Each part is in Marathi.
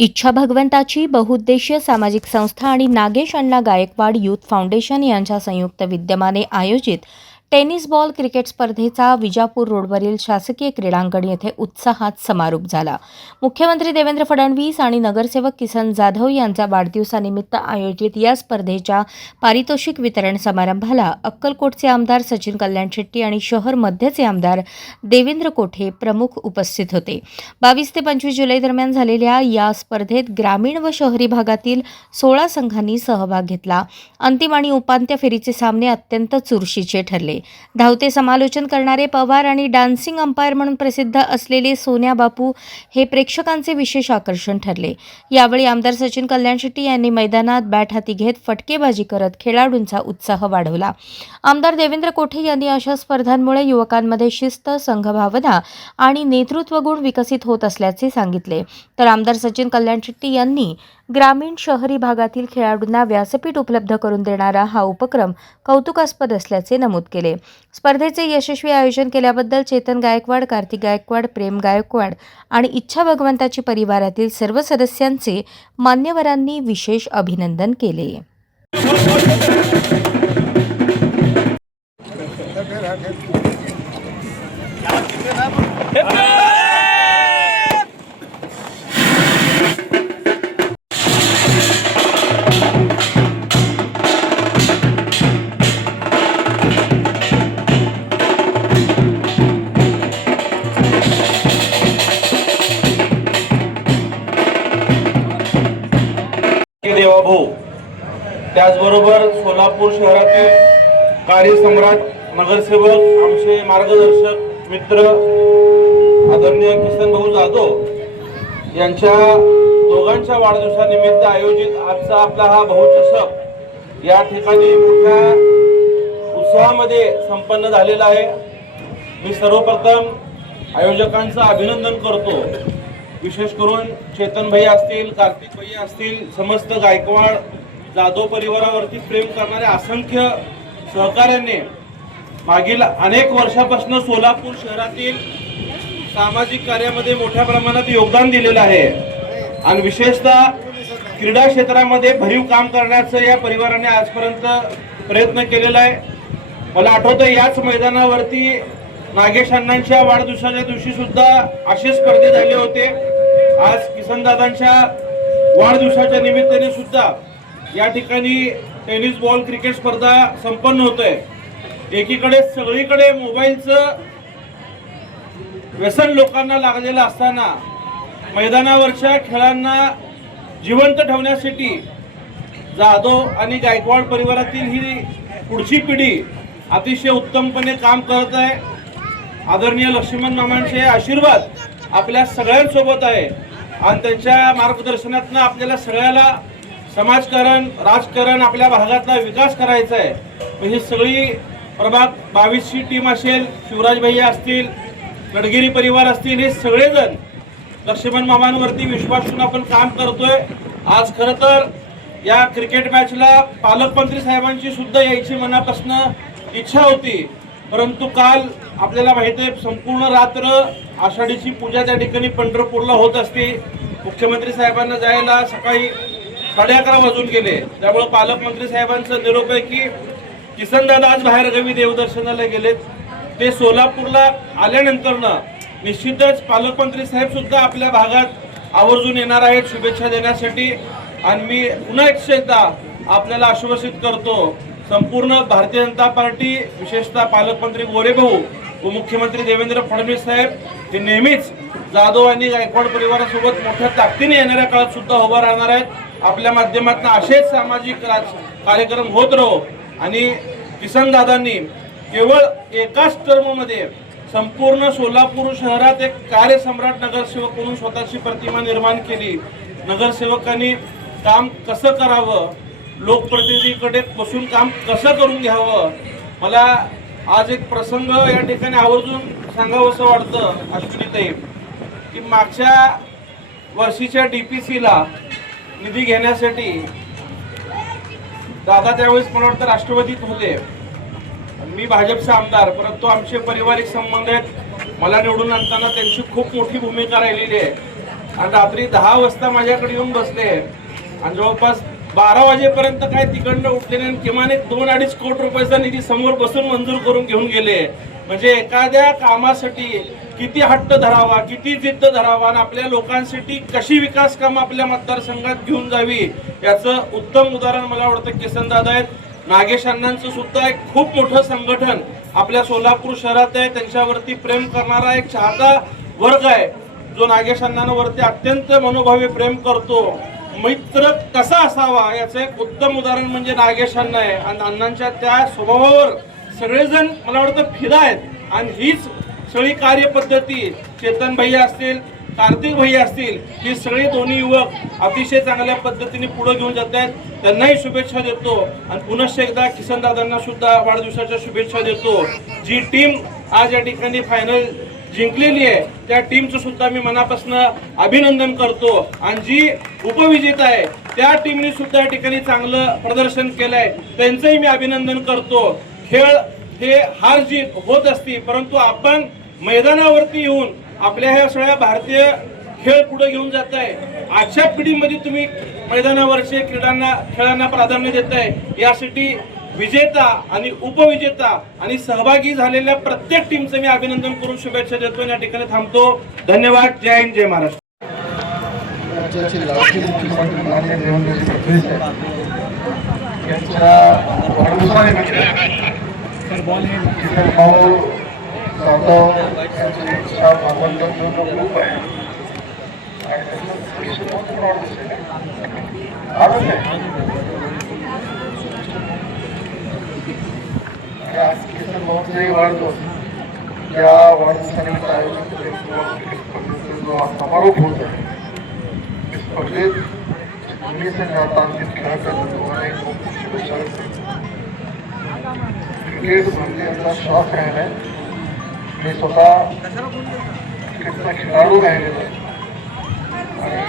इच्छा भगवंताची बहुउद्देशीय सामाजिक संस्था आणि नागेश अण्णा गायकवाड यूथ फाउंडेशन यांच्या संयुक्त विद्यमाने आयोजित टेनिस बॉल क्रिकेट स्पर्धेचा विजापूर रोडवरील शासकीय क्रीडांगण येथे उत्साहात समारोप झाला. मुख्यमंत्री देवेंद्र फडणवीस आणि नगरसेवक किसन जाधव यांच्या वाढदिवसानिमित्त आयोजित या स्पर्धेच्या पारितोषिक वितरण समारंभाला अक्कलकोटचे आमदार सचिन कल्याण शेट्टी आणि शहर मध्यचे आमदार देवेंद्र कोठे प्रमुख उपस्थित होते. 22 ते 25 जुलै दरम्यान झालेल्या या स्पर्धेत ग्रामीण व शहरी भागातील 16 संघांनी सहभाग घेतला. अंतिम आणि उपांत्य फेरीचे सामने अत्यंत चुरशीचे ठरले. धावते समालोचन करणारे पवार आणि डान्सिंग अंपायर म्हणून प्रसिद्ध असलेले सोन्या बापू हे प्रेक्षकांचे विशेष आकर्षण ठरले. यावेळी आमदार सचिन कल्याण शेट्टी यांनी मैदानात बॅट हाती घेत फटकेबाजी करत खेळाडूंचा उत्साह वाढवला. आमदार देवेंद्र कोठे यांनी अशा स्पर्धांमुळे युवकांमध्ये शिस्त, संघभावना आणि नेतृत्व गुण विकसित होत असल्याचे सांगितले. तर आमदार सचिन कल्याण शेट्टी यांनी ग्रामीण शहरी भागातील खेळाडूंना व्यासपीठ उपलब्ध करून देणारा हा उपक्रम कौतुकास्पद असल्याचे नमूद केले. स्पर्धेचे यशस्वी आयोजन केल्याबद्दल चेतन गायकवाड, कार्तिक गायकवाड, प्रेम गायकवाड आणि इच्छा भगवंताची परिवारातील सर्व सदस्यांचे मान्यवरांनी विशेष अभिनंदन केले. देवाभाऊ, त्याचबरोबर सोलापूर शहरातील कार्यसम्राट, नगरसेवक, आमचे मार्गदर्शक मित्र आदरणीय किसन भाऊ जाधव यांच्या दोघांच्या वाढदिवसानिमित्त आयोजित आजचा आपला हा बहुचषक या ठिकाणी मोठ्या उत्साहामध्ये संपन्न झालेला आहे. मी सर्वप्रथम आयोजकांचं अभिनंदन करतो. विशेष करून चेतन भाई असतील, कार्तिक भाई असतील, समस्त गायकवाड जाधव परिवारावरती प्रेम करणाऱ्या असंख्य सहकाऱ्यांनी मागील अनेक वर्षापासून सोलापूर शहरातील सामाजिक कार्यामध्ये मोठ्या प्रमाणात योगदान दिलेलं आहे आणि विशेषतः क्रीडा क्षेत्रामध्ये भरीव काम करण्याचं या परिवाराने आजपर्यंत प्रयत्न केलेला आहे. मला आठवतं याच मैदानावरती नागेश अण्णांच्या वाढदिवसाच्या दिवशी सुद्धा असे स्पर्धे झाले होते. आज किसनदादांच्या वाढदिवसाच्या निमित्ताने सुद्धा या ठिकाणी टेनिस बॉल क्रिकेट स्पर्धा संपन्न होतोय. एकीकडे सगळीकडे मोबाईलचं व्यसन लोकांना लागलेलं असताना मैदानावरच्या खेळांना जिवंत ठेवण्यासाठी जाधव आणि गायकवाड परिवारातील ही पुढची पिढी अतिशय उत्तमपणे काम करत आहे. आदरणीय लक्ष्मण मामांचे आशीर्वाद आपल्या सगळ्यांसोबत आहे आणि त्यांच्या मार्गदर्शनातून आपल्याला सगळ्याला समाजकारण, राजकारण, आपल्या भागातला विकास करायचा आहे. ही सगळी प्रभाग 22ची टीम असेल, शिवराज भैया असतील, गडगिरी परिवार असतील, हे सगळेजण लक्ष्मण मामांवरती विश्वास ठेवून आपण काम करतोय. आज खरं तर या क्रिकेट मॅचला पालकमंत्री साहेबांची सुद्धा यायची मनापासून इच्छा होती, परंतु काल आपल्याला माहिती आहे संपूर्ण रात्र आषाढीची पूजा त्या ठिकाणी पंढरपूरला होत असते. मुख्यमंत्री साहेबांना जायला सकाळी 11:30 वाजून गेले. त्यामुळे पालकमंत्री साहेबांचं निरोप आहे की किसनदादा आज बाहेरगावी देवदर्शनाला गेलेत. ते सोलापूरला आल्यानंतर निश्चितच पालकमंत्री साहेब सुद्धा आपल्या भागात आवर्जून येणार आहेत शुभेच्छा देण्यासाठी. आणि मी पुन्हा एकदा आपल्याला आश्वासित करतो, संपूर्ण भारतीय जनता पार्टी, विशेषतः पालकमंत्री गोरेभाऊ व मुख्यमंत्री देवेंद्र फडणवीस साहेब हे नेहमीच जाधव आणि गायकवाड परिवारासोबत मोठ्या ताकदीने येणाऱ्या काळात सुद्धा उभा राहणार आहेत. आपल्या माध्यमातून असेच सामाजिक कार्यक्रम होत राहो आणि किसनदादांनी केवळ एकाच टर्ममध्ये संपूर्ण सोलापूर शहरात एक कार्यसम्राट नगरसेवक म्हणून स्वतःची प्रतिमा निर्माण केली. नगरसेवकांनी काम कसं करावं, लोकप्रतिनिधीकडे बसून काम कसं करून घ्यावं, मला आज एक प्रसंग या ठिकाणी आवर्जून सांगावंसं वाटतं अश्विनीताई, की मागच्या वर्षीच्या DPCला निधी घेण्यासाठी दादा त्यावेळेस मला वाटतं राष्ट्रवादीत होते, मी भाजपचा आमदार, परंतु आमचे पारिवारिक संबंध आहेत. मला निवडून आणताना त्यांची खूप मोठी भूमिका राहिलेली आहे. आणि रात्री 10 वाजता माझ्याकडे येऊन बसले आणि जवळपास 12 वाजेपर्यंत काय तिकडनं उठले नाही. किमान एक 2-2.5 कोटी रुपयाचा निधी समोर बसून मंजूर करून घेऊन गेले. म्हणजे एखाद्या कामासाठी किती हट्ट धरावा, किती जिद्द धरावा आणि आपल्या लोकांसाठी कशी विकास कामं आपल्या मतदारसंघात घेऊन जावी याचं उत्तम उदाहरण मला वाटतं किसनदादा आहेत. नागेश अण्णांचं सुद्धा एक खूप मोठं संघटन आपल्या सोलापूर शहरात आहे. त्यांच्यावरती प्रेम करणारा एक चाहता वर्ग आहे जो नागेश अण्णांवरती अत्यंत मनोभावे प्रेम करतो. मित्र कसा असावा याचं एक उत्तम उदाहरण म्हणजे नागेश अण्णा आहे. आणि अण्णांच्या त्या स्वभावावर सगळेजण मला वाटतं फिदा आहेत आणि हीच सगळी कार्यपद्धती चेतन भैया असतील, कार्तिक भैया असतील, ही सगळे दोन्ही युवक अतिशय चांगल्या पद्धतीने पुढे घेऊन जात आहेत. त्यांनाही शुभेच्छा देतो आणि पुनश्च एकदा किसनदादांना सुद्धा वाढदिवसाच्या शुभेच्छा देतो. जी टीम आज या ठिकाणी फायनल जिंकलेली आहे त्या टीमचं सुद्धा मी मनापासून अभिनंदन करतो आणि जी उपविजेता आहे त्या टीमने सुद्धा या ठिकाणी चांगलं प्रदर्शन केलंय त्यांचंही मी अभिनंदन करतो. खेळ हे हार जीत होत असते परंतु आपण मैदानावरती येऊन आपल्या ह्या सगळ्या भारतीय खेळ पुढे घेऊन जात आहे. आजच्या पिढीमध्ये तुम्ही मैदानावरचे खेळांना प्राधान्य देताय यासाठी विजेता आणि उपविजेता आणि सहभागी झालेल्या प्रत्येक टीमचं मी अभिनंदन करून शुभेच्छा देतो. या ठिकाणी थांबतो. धन्यवाद. जय हिंद, जय महाराष्ट्र. राज्याचे लाडके मुख्यमंत्री माननीय देवेंद्रजी फडणवीस यांच्या वाढदिवसानिमित्त किसन भाऊ जाधव यांची इच्छा भागवंत ग्रुप आहे आणि त्याचं आनंद आहे. आज किसन भाऊचे वाढदिवस या वाढदिवसानिमित्त आयोजित जो समारोप होत आहे स्पर्धेत दोन्ही संघात अंतिम खेळाचा अनेक शुभेच्छा. क्रिकेट भारतीयांचा श्वास राहिला आहे. मी स्वतः क्रिकेटचा खेळाडू राहिलेलो आहे आणि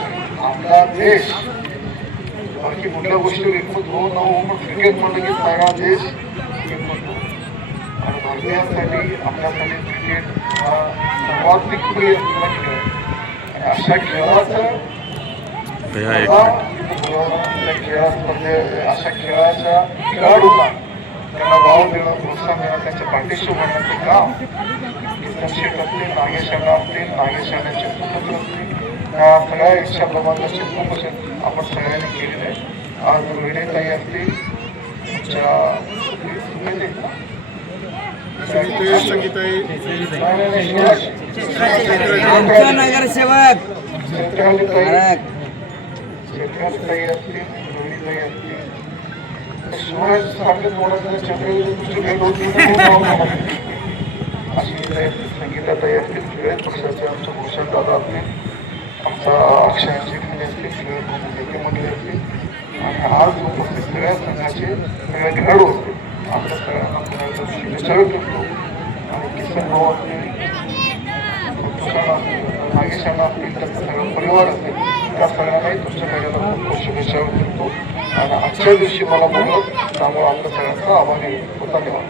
आपला देश बाकी कुठल्या गोष्टी एकमत हो न हो पण क्रिकेट म्हणलं की सगळा देश एकमत हो आणि भारतीयांसाठी आपल्यासाठी क्रिकेट हा सर्वाधिक प्रिय असलेला खेळ आहे आणि अशा खेळाचं अशा खेळाच्या खेळाडूंना त्यांना वाव देणं, प्रोत्साहन देणं, त्यांच्या पाठीशी उभारण्याचं काम किसन शेठ असतील, नागेश अण्णा असतील, नागेश अण्णांचे पुत्र असतील, या सगळ्या इच्छाप्रमाणे चिंतन आपण सगळ्यांनी केलेलं आहे. आज वेणेताई असतील, नगरसेवक शेतकरी असतील, रोहिणीताई असतील, शिवराज थोडं चंद्रगिरी भेट होती अशी संगीताताई असतील, सगळ्याच पक्षाचे आमच्या भूषण दादा असतील, आमचा अक्षयांची खेळी असतील, सगळे नेते मंडळी असतील आणि आज उपस्थित सगळ्या संघाचे सगळे खेळाडू असतील. आपल्या सगळ्यांना पुन्हा शुभेच्छा करतो आणि किसन भाऊ असतील, नागेश अण्णा असतील, त्यांचा सगळा परिवार असेल त्या सगळ्यांनाही तुमच्या कार्याला खूप खूप शुभेच्छा करतो आणि आजच्या दिवशी मला बोलत त्यामुळे आपल्या सगळ्यांचा आभारी होता. धन्यवाद.